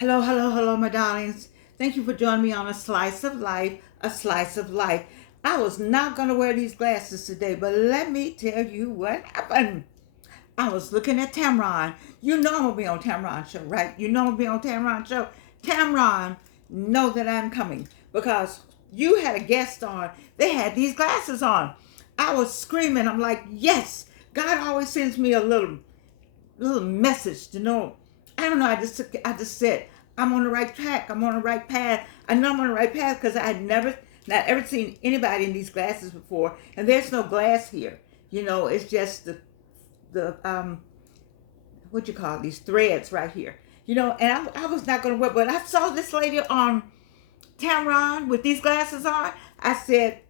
Hello, hello, hello, my darlings. Thank you for joining me on A Slice of Life, A Slice of Life. I was not going to wear these glasses today, but let me tell you what happened. I was looking at Tamron. You know I'm going to be on Tamron's show, right? You know I'm going to be on Tamron's show. Tamron, know that I'm coming because you had a guest on. They had these glasses on. I was screaming. I'm like, yes. God always sends me a little message to know. I don't know. I just said I'm on the right track. I'm on the right path. I know I'm on the right path because I had not ever seen anybody in these glasses before, and there's no glass here. It's just the what you call it, these threads right here. And I was not gonna wear, but I saw this lady on Tamron with these glasses on. I said,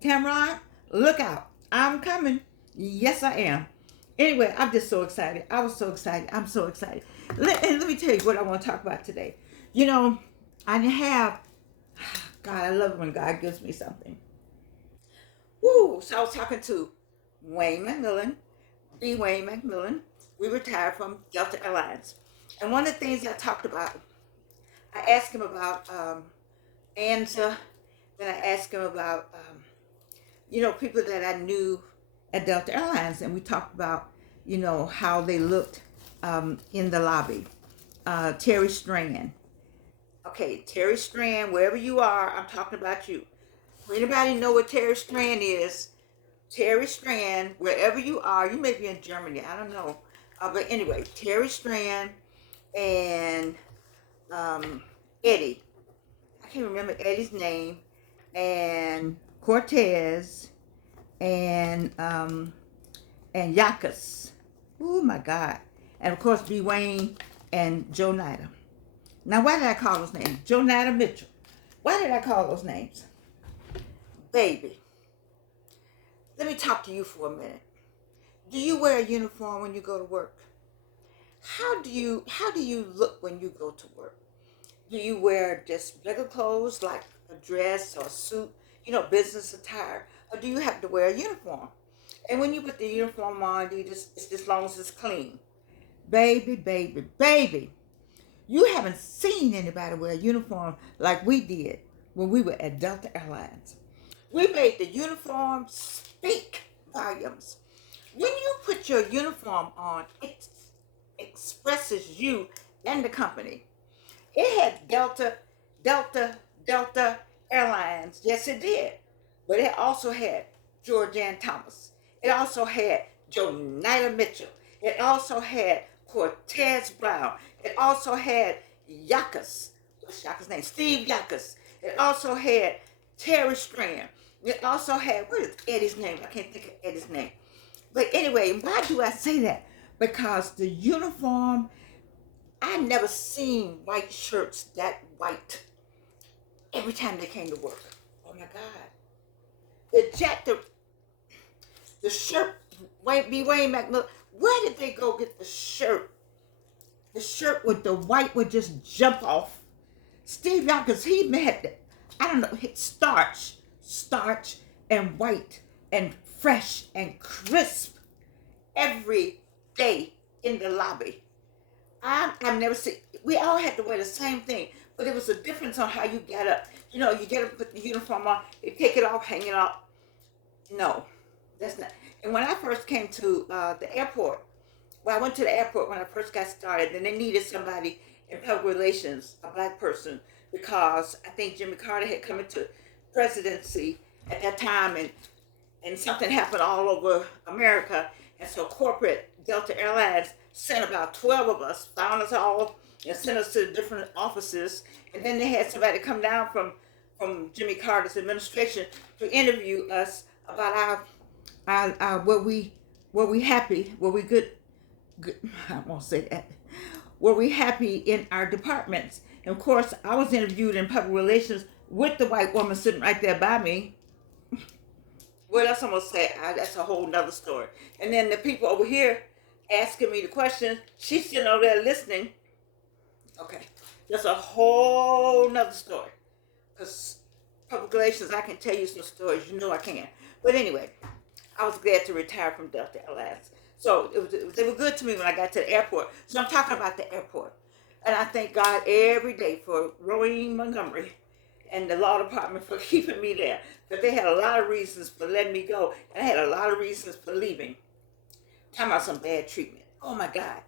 Tamron, look out. I'm coming. Yes, I am. Anyway, I'm just so excited. I was so excited. I'm so excited. And let me tell you what I want to talk about today. You know, I have, God, I love it when God gives me something. Woo! So I was talking to Wayne McMillan, B. Wayne McMillan. We retired from Delta Airlines. And one of the things I talked about, I asked him about ANSA, then I asked him about people that I knew at Delta Airlines, and we talked about, how they looked in the lobby. Terry Strand. Okay, Terry Strand, wherever you are, I'm talking about you. Anybody know what Terry Strand is? Terry Strand, wherever you are, you may be in Germany, I don't know. But anyway, Terry Strand and Eddie. I can't remember Eddie's name. And Cortez and Yakas. Oh my God. And of course B. Wayne and Joe Nida. Now why did I call those names? Joe Nida Mitchell. Why did I call those names? Baby, let me talk to you for a minute. Do you wear a uniform when you go to work? How do you look when you go to work? Do you wear just regular clothes like a dress or a suit, business attire? Or do you have to wear a uniform? And when you put the uniform on, it's as long as it's clean. Baby, baby, baby. You haven't seen anybody wear a uniform like we did when we were at Delta Airlines. We made the uniform speak volumes. When you put your uniform on, it expresses you and the company. It had Delta Airlines. Yes, it did. But it also had Georgianne Thomas. It also had Jonita Mitchell. It also had Cortez Brown. It also had Yakas. What's Yakas' name? Steve Yakas. It also had Terry Strand. It also had, what is Eddie's name? I can't think of Eddie's name. But anyway, why do I say that? Because the uniform, I never seen white shirts that white every time they came to work. Oh my God. The shirt, Wayne B. Wayne McMillan, where did they go get the shirt? The shirt with the white would just jump off. Steve Yonkers, he had, I don't know, starch and white and fresh and crisp every day in the lobby. I've never seen. We all had to wear the same thing, but it was a difference on how you get up. You get up, put the uniform on, you take it off, hang it up. No, that's not. And when I first came to the airport, well, I went to the airport when I first got started, and they needed somebody in public relations, a black person, because I think Jimmy Carter had come into presidency at that time, and something happened all over America. And so corporate Delta Airlines sent about 12 of us, found us all, and sent us to different offices. And then they had somebody come down from Jimmy Carter's administration to interview us about our were we happy, were we good, I won't say that. Were we happy in our departments? And of course, I was interviewed in public relations with the white woman sitting right there by me. What else I'm gonna say? That's a whole nother story. And then the people over here asking me the questions, she's sitting over there listening. Okay, that's a whole nother story. Because public relations, I can tell you some stories. You know I can. But anyway, I was glad to retire from Delta Airlines. So they were good to me when I got to the airport. So I'm talking about the airport. And I thank God every day for Rowan Montgomery and the law department for keeping me there. Because they had a lot of reasons for letting me go. And I had a lot of reasons for leaving. Talking about some bad treatment. Oh my God.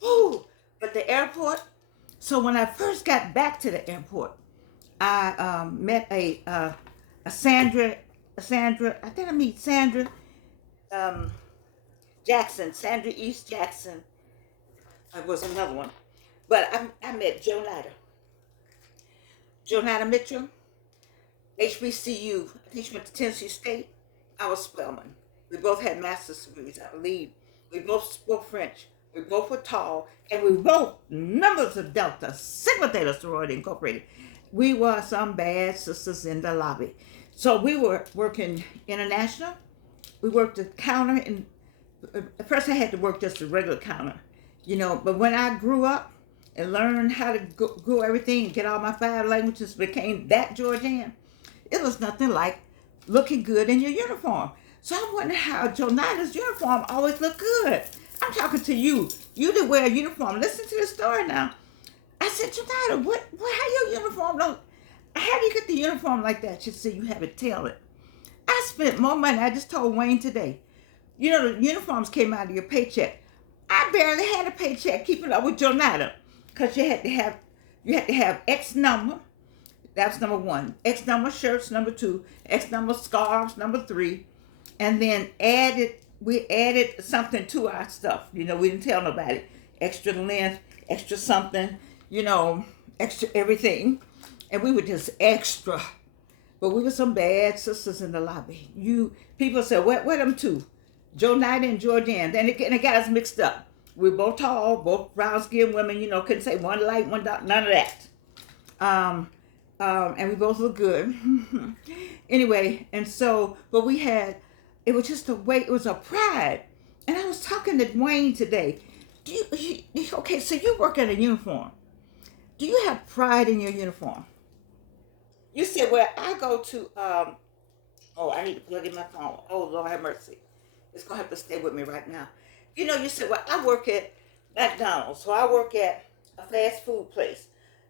Whew. But the airport, so when I first got back to the airport, I met a Sandra, I think I meet Sandra um, Jackson, Sandra East Jackson. I was another one. But I met Joe Nida. Joe Nida Mitchell, HBCU. I think she went to Tennessee State. I was Spelman. We both had master's degrees, I believe. We both spoke French. We both were tall. And we both members of Delta Sigma Theta Sorority Incorporated. We were some bad sisters in the lobby. So we were working international. We worked the counter. And at first I had to work just a regular counter, But when I grew up and learned how to go everything and get all my 5 languages, became that Georgian, it was nothing like looking good in your uniform. So I wonder how Joe Nida's uniform always looked good. I'm talking to you. You did wear a uniform. Listen to the story now. I said, Joe Nida, how your uniform don't, how do you get the uniform like that? She said, you have it tailored. I spent more money. I just told Wayne today. The uniforms came out of your paycheck. I barely had a paycheck keeping up with Joe Nida because you had to have X number. That's number 1. X number shirts, number 2. X number scarves, number 3. And then we added something to our stuff. We didn't tell nobody. Extra length, extra something, extra everything. And we were just extra. But we were some bad sisters in the lobby. People said, where them two? Joe Nida and Georgianne. Then it got us mixed up. We're both tall, both brown-skinned women, couldn't say one light, one dark, none of that. And we both look good. Anyway, and so, but it was just it was a pride. And I was talking to Wayne today. Okay, so you work in a uniform. Do you have pride in your uniform? You said, well, I go to, I need to plug in my phone. Oh, Lord have mercy. It's going to have to stay with me right now. You said, well, I work at McDonald's, so I work at a fast food place.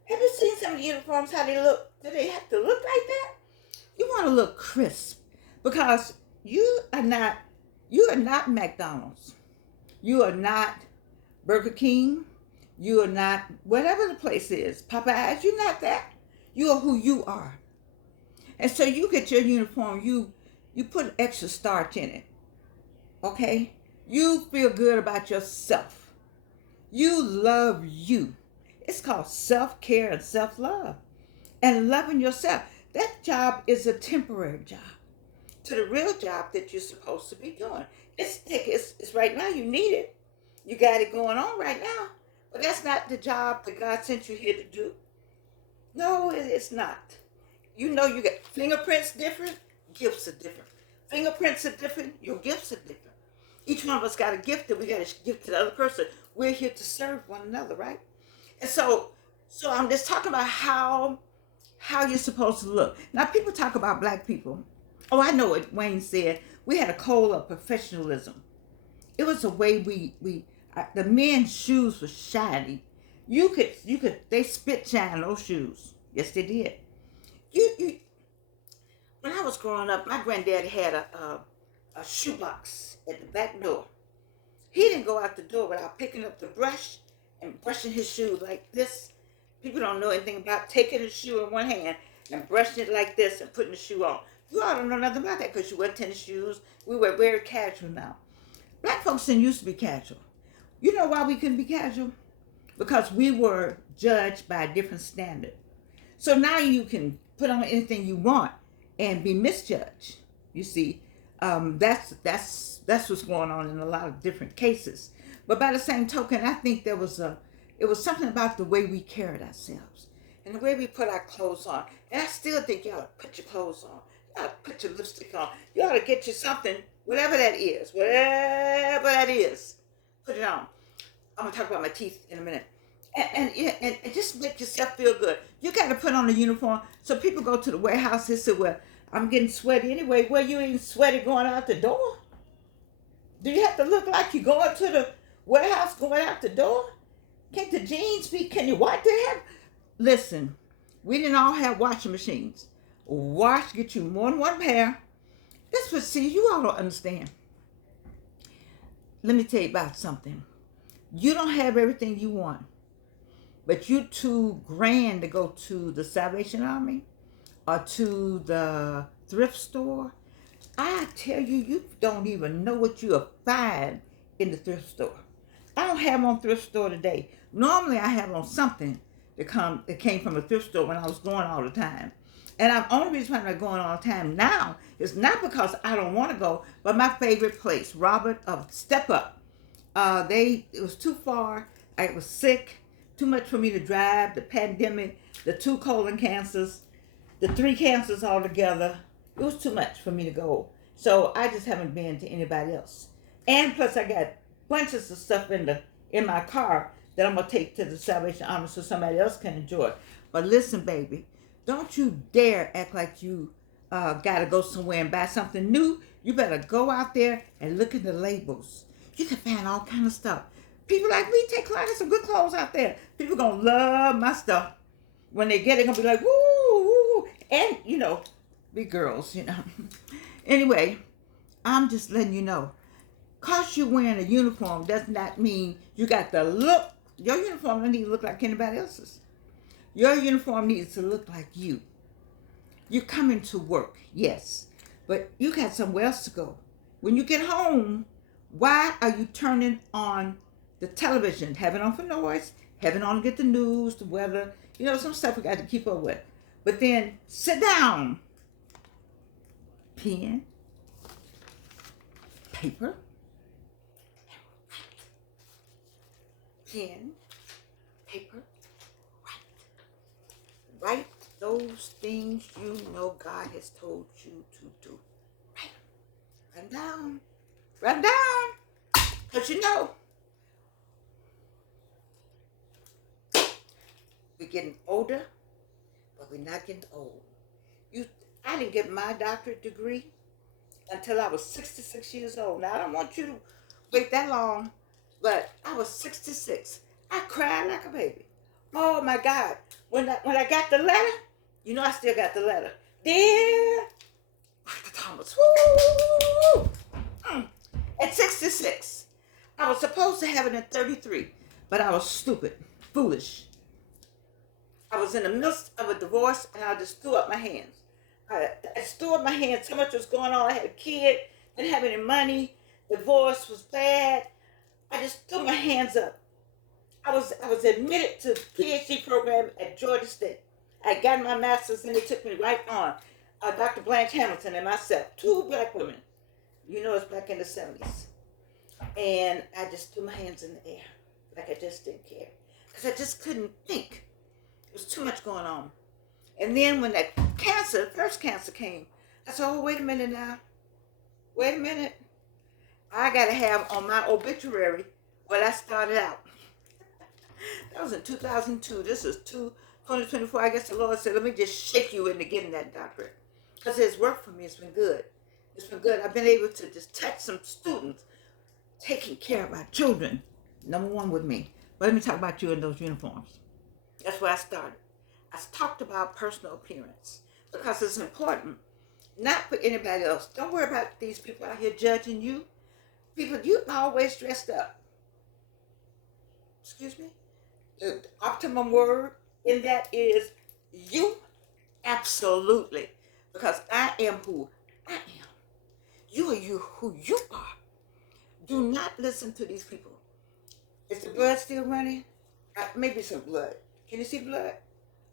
Have you seen some of the uniforms, how they look? Do they have to look like that? You want to look crisp because you are not McDonald's. You are not Burger King. You are not whatever the place is. Popeyes, you're not that. You are who you are. And so you get your uniform, you put extra starch in it. Okay? You feel good about yourself. You love you. It's called self-care and self-love. And loving yourself. That job is a temporary job to the real job that you're supposed to be doing. It's right now you need it. You got it going on right now. But that's not the job that God sent you here to do. No, it's not. You got fingerprints different, gifts are different. Fingerprints are different, your gifts are different. Each one of us got a gift that we got to give to the other person. We're here to serve one another, right? And so I'm just talking about how you're supposed to look. Now, people talk about black people. Oh, I know what Wayne said. We had a code of professionalism. It was the way the men's shoes were shiny. They spit shine those shoes. Yes, they did. When I was growing up, my granddad had a shoebox at the back door. He didn't go out the door without picking up the brush and brushing his shoes like this. People don't know anything about taking a shoe in one hand and brushing it like this and putting the shoe on. You all don't know nothing about that because you wear tennis shoes. We wear very casual now. Black folks didn't used to be casual. You know why we couldn't be casual? Because we were judged by a different standard. So now you can put on anything you want and be misjudged. You see, that's what's going on in a lot of different cases. But by the same token, I think it was something about the way we carried ourselves and the way we put our clothes on. And I still think you ought to put your clothes on. You ought to put your lipstick on. You ought to get you something, whatever that is, put it on. I'm gonna talk about my teeth in a minute. And just make yourself feel good. You got to put on a uniform. So people go to the warehouse and say, well, I'm getting sweaty anyway. Well, you ain't sweaty going out the door. Do you have to look like you're going to the warehouse going out the door? Can't the jeans be? Can you what they have? Listen, we didn't all have washing machines. Wash, get you more than one pair. That's what, see, you all don't understand. Let me tell you about something. You don't have everything you want, but you too grand to go to the Salvation Army or to the thrift store. I tell you, you don't even know what you'll find in the thrift store. I don't have on thrift store today. Normally, I have on something that came from a thrift store when I was going all the time. And I'm only reason why I'm not going all the time now is not because I don't want to go, but my favorite place, Robert of Step Up. It was too far. I was sick, too much for me to drive. The pandemic, the 2 colon cancers, the 3 cancers altogether. It was too much for me to go. So I just haven't been to anybody else. And plus, I got bunches of stuff in my car that I'm gonna take to the Salvation Army so somebody else can enjoy it. But listen, baby, don't you dare act like you gotta go somewhere and buy something new. You better go out there and look at the labels. You can find all kind of stuff. People like me take clothes, some good clothes out there. People gonna love my stuff. When they get it, gonna be like, woo, woo, and be girls, Anyway, I'm just letting you know. Cause you're wearing a uniform does not mean you got the look. Your uniform doesn't need to look like anybody else's. Your uniform needs to look like you. You're coming to work, yes, but you got somewhere else to go. When you get home, why are you turning on the television? Have it on for noise, have it on to get the news, the weather, some stuff we got to keep up with. But then sit down. Pen, paper, pen, paper, write those things you know God has told you to do. Write them down. Write them down. Because we're getting older, but we're not getting old. I didn't get my doctorate degree until I was 66 years old. Now, I don't want you to wait that long, but I was 66. I cried like a baby. Oh, my God. When I got the letter, I still got the letter. Dear Dr. Thomas, woo! At 66. I was supposed to have it at 33, but I was stupid, foolish. I was in the midst of a divorce, and I just threw up my hands. I threw up my hands. So much was going on. I had a kid, didn't have any money. Divorce was bad. I just threw my hands up. I was admitted to the PhD program at Georgia State. I got my master's, and they took me right on. Dr. Blanche Hamilton and myself, 2 black women. It's back in the 70s. And I just threw my hands in the air, like I just didn't care. Because I just couldn't think. There was too much going on. And then when that first cancer came, I said, oh, wait a minute now. Wait a minute. I got to have on my obituary where I started out. That was in 2002. This is 2024. I guess the Lord said, let me just shake you into getting that doctorate. Because it's worked for me. It's been good. It's been good. I've been able to just touch some students, taking care of my children. Number one with me. But let me talk about you in those uniforms. That's where I started. I talked about personal appearance because it's important, not for anybody else. Don't worry about these people out here judging you. People, you always dressed up. Excuse me? The optimum word in that is you. Absolutely. Because I am who I am. You are who you are. Do not listen to these people. Is the blood still running? Maybe some blood. Can you see blood?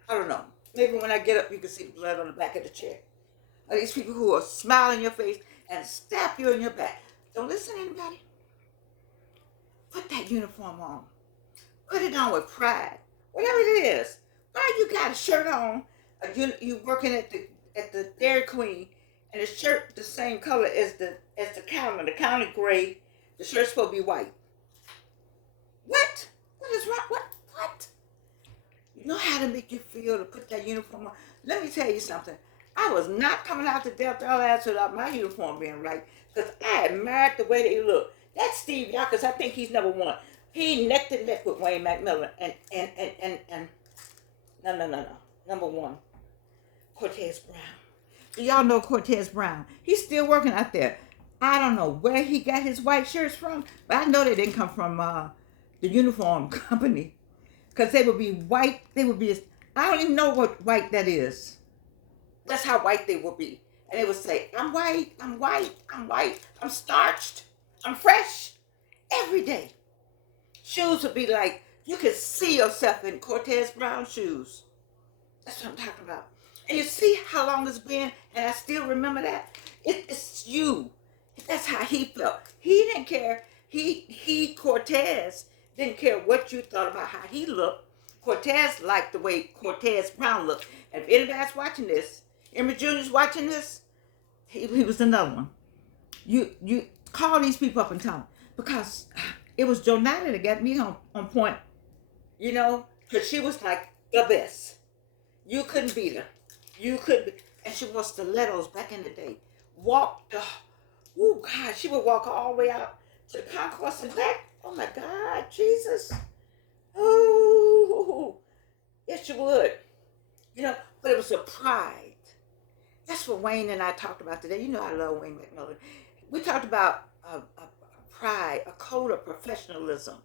I don't know. Maybe when I get up, you can see the blood on the back of the chair. Are these people who are smiling in your face and stab you in your back? Don't listen to anybody. Put that uniform on. Put it on with pride. Whatever it is. Why you got a shirt on? You working at the Dairy Queen, and the shirt the same color as the counter. The counter gray. The shirt's supposed to be white. What? What is wrong? What? You know how to make you feel to put that uniform on. Let me tell you something. I was not coming out to Delta Airlines without my uniform being right, because I admired the way they look. That's Steve Yonkers. I think he's number one. He neck to neck with Wayne McMillan. And no. Number one, Cortez Brown. Do y'all know Cortez Brown? He's still working out there. I don't know where he got his white shirts from, but I know they didn't come from the uniform company. Because they would be white. They would be, I don't even know what white that is. That's how white they would be. And they would say, I'm white, I'm white, I'm white, I'm starched, I'm fresh. Every day. Shoes would be like, you could see yourself in Cortez Brown shoes. That's what I'm talking about. And you see how long it's been, and I still remember that? It's you. That's how he felt. He didn't care. Cortez, didn't care what you thought about how he looked. Cortez liked the way Cortez Brown looked. And if anybody's watching this, Emory Jr.'s watching this, he was another one. You call these people up and tell them. Because it was Jonata that got me on point. You know, because she was like the best. You couldn't beat her. You couldn't. And she wore stilettos back in the day. Walked, oh God, she would walk all the way out to the concourse and back. Oh my God, Jesus. Oh, yes, she would. You know, but it was a pride. That's what Wayne and I talked about today. You know I love Wayne McMillan. We talked about a pride, a code of professionalism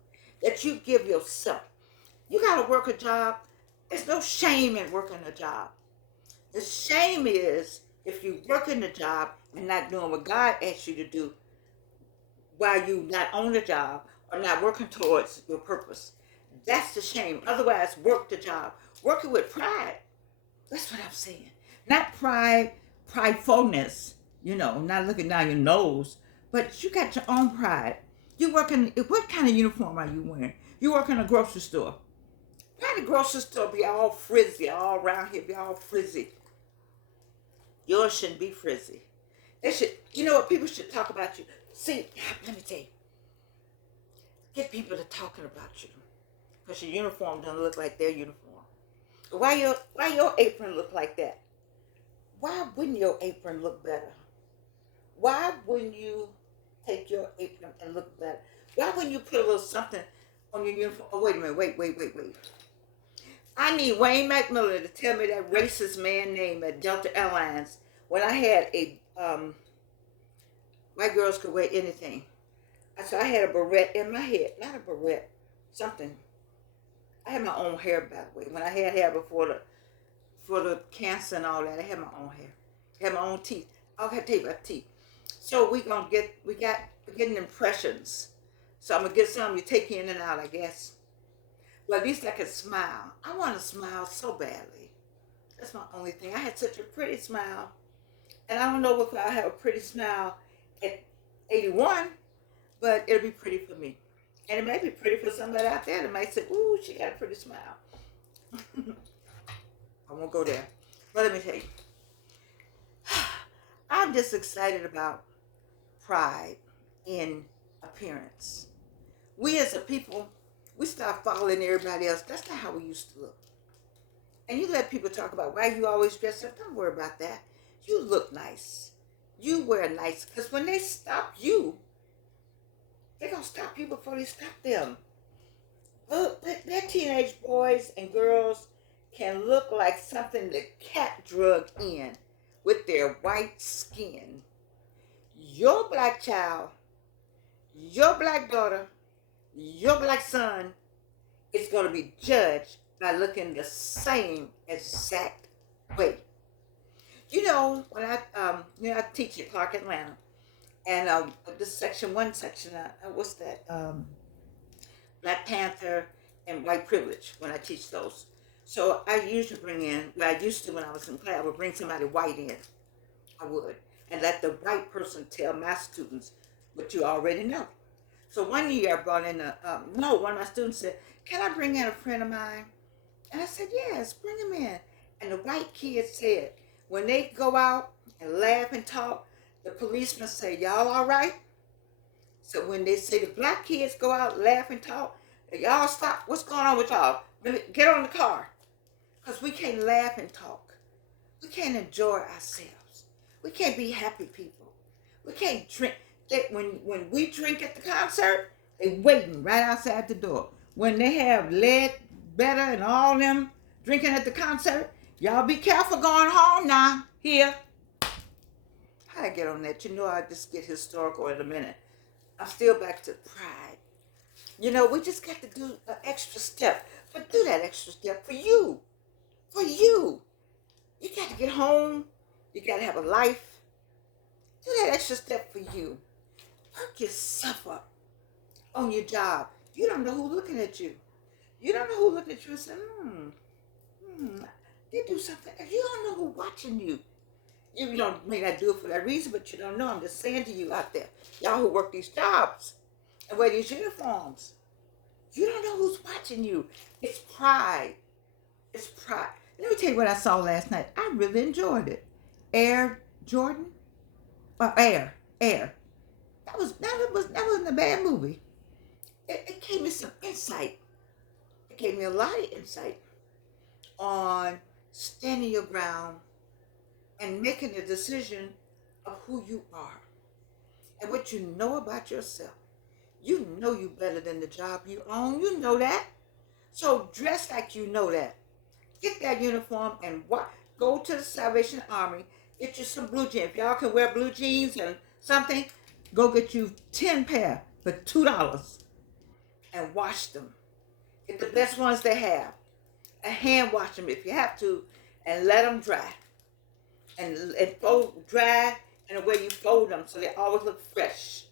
that you give yourself. You got to work a job. There's no shame in working a job. The shame is if you work in the job and not doing what God asked you to do while you not on the job or not working towards your purpose. That's the shame. Otherwise, work the job. Work it with pride. That's what I'm saying. Not pridefulness, you know, not looking down your nose, but you got your own pride. You work in, what kind of uniform are you wearing? You work in a grocery store. Why the grocery store be all frizzy, all around here be all frizzy? Yours shouldn't be frizzy. They should, you know what, people should talk about you. See, let me tell you. Get people to talking about you. Because your uniform doesn't look like their uniform. Why your apron look like that? Why wouldn't your apron look better? Why wouldn't you take your apron and look better? Why wouldn't you put a little something on your uniform? Oh, wait a minute, wait. I need Wayne McMillan to tell me that racist man name at Delta Airlines when I had a, white girls could wear anything. So I had a barrette in my head, not a barrette, something. I had my own hair, by the way. When I had hair before the cancer and all that, I had my own hair. I had my own teeth. I gotta tell you about teeth. So we're getting impressions. So I'm gonna get some you take in and out, I guess. Well, at least I can smile. I want to smile so badly. That's my only thing. I had such a pretty smile. And I don't know if I'll have a pretty smile at 81, but it'll be pretty for me. And it may be pretty for somebody out there that might say, ooh, she got a pretty smile. I won't go there. But let me tell you. I'm just excited about pride in appearance. We as a people, we start following everybody else. That's not how we used to look. And you let people talk about why you always dress up. Don't worry about that. You look nice. You wear nice. Because when they stop you, they're going to stop you before they stop them. Look, their teenage boys and girls can look like something the cat drug in with their white skin. Your black child, your black daughter, your black son is going to be judged by looking the same exact way. You know, when I teach at Clark Atlanta, and this one section, what's that? Black Panther and white privilege when I teach those. So I usually bring in, well, I used to when I was in class, I would bring somebody white in. I would. And let the white person tell my students what you already know. So one year I brought in one of my students said, can I bring in a friend of mine? And I said, yes, bring him in. And the white kid said, when they go out and laugh and talk, the policemen say, y'all all right? So when they say the black kids go out, laugh and talk, y'all stop, what's going on with y'all? Get on the car. Because we can't laugh and talk. We can't enjoy ourselves. We can't be happy people. We can't drink. When we drink at the concert, They waiting right outside the door. When they have lead, better, and all them drinking at the concert, y'all be careful going home now. Here. How'd I get on that? You know I just get historical in a minute. I'm still back to pride. You know, we just got to do an extra step. But do that extra step for you. For you. You got to get home. You got to have a life. Do that extra step for you. Perk yourself up on your job. You don't know who's looking at you. You don't know who looking at you and say, they do something. You don't know who's watching you. You don't may not do it for that reason, but you don't know. I'm just saying to you out there, y'all who work these jobs and wear these uniforms, you don't know who's watching you. It's pride. It's pride. Let me tell you what I saw last night. I really enjoyed it. Air Jordan, or Air. That wasn't a bad movie. It gave me some insight. It gave me a lot of insight on standing your ground and making a decision of who you are and what you know about yourself. You know you better than the job you own. You know that. So dress like you know that. Get that uniform and go to the Salvation Army. Get you some blue jeans. If y'all can wear blue jeans and something, go get you 10 pair for $2 and wash them. Get the best ones they have. And hand wash them if you have to and let them dry. And fold dry in the way you fold them so they always look fresh.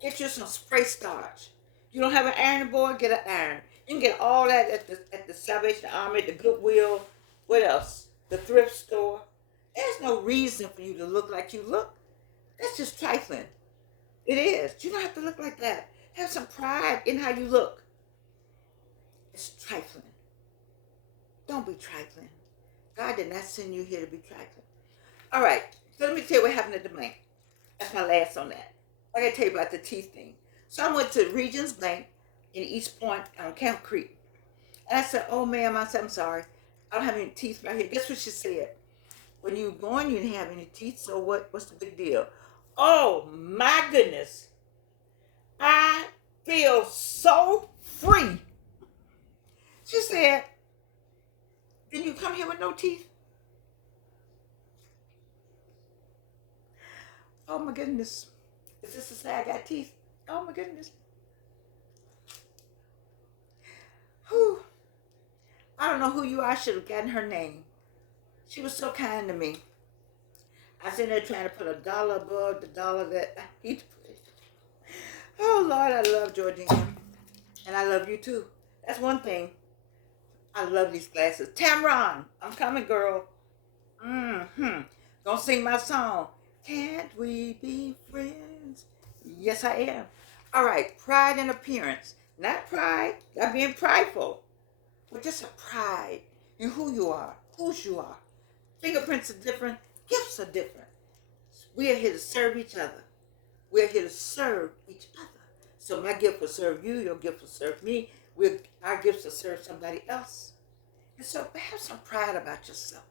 Get you some spray starch. You don't have an iron board, get an iron. You can get all that at the Salvation Army, the Goodwill, what else? The thrift store. There's no reason for you to look like you look. That's just trifling. It is. You don't have to look like that. Have some pride in how you look. It's trifling. Don't be trifling. God did not send you here to be trifling. All right, so let me tell you what happened at the bank. That's my last on that. I got to tell you about the teeth thing. So I went to Regions Bank in East Point on Camp Creek. And I said, oh, ma'am, I'm sorry. I don't have any teeth right here. Guess what she said? When you were born, you didn't have any teeth, so what's the big deal? Oh, my goodness. I feel so free. She said, did you come here with no teeth? Oh my goodness. Is this to say I got teeth? Oh my goodness. Whew. I don't know who you are. I should have gotten her name. She was so kind to me. I was in there trying to put $1 above the dollar that I need to put. Oh Lord, I love Georgina. And I love you too. That's one thing. I love these glasses. Tamron, I'm coming, girl. Gonna sing my song. Can't we be friends? Yes, I am. All right, pride in appearance. Not pride, not being prideful, but just a pride in who you are, whose you are. Fingerprints are different, gifts are different. We are here to serve each other. We're here to serve each other. So my gift will serve you, your gift will serve me. Our gifts will serve somebody else. And so have some pride about yourself.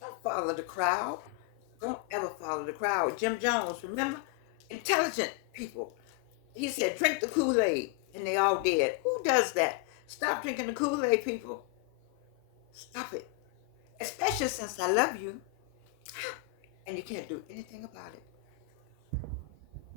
Don't follow the crowd. Don't ever follow the crowd. Jim Jones, remember? Intelligent people. He said, drink the Kool-Aid, and they all did. Who does that? Stop drinking the Kool-Aid, people. Stop it. Especially since I love you, and you can't do anything about it.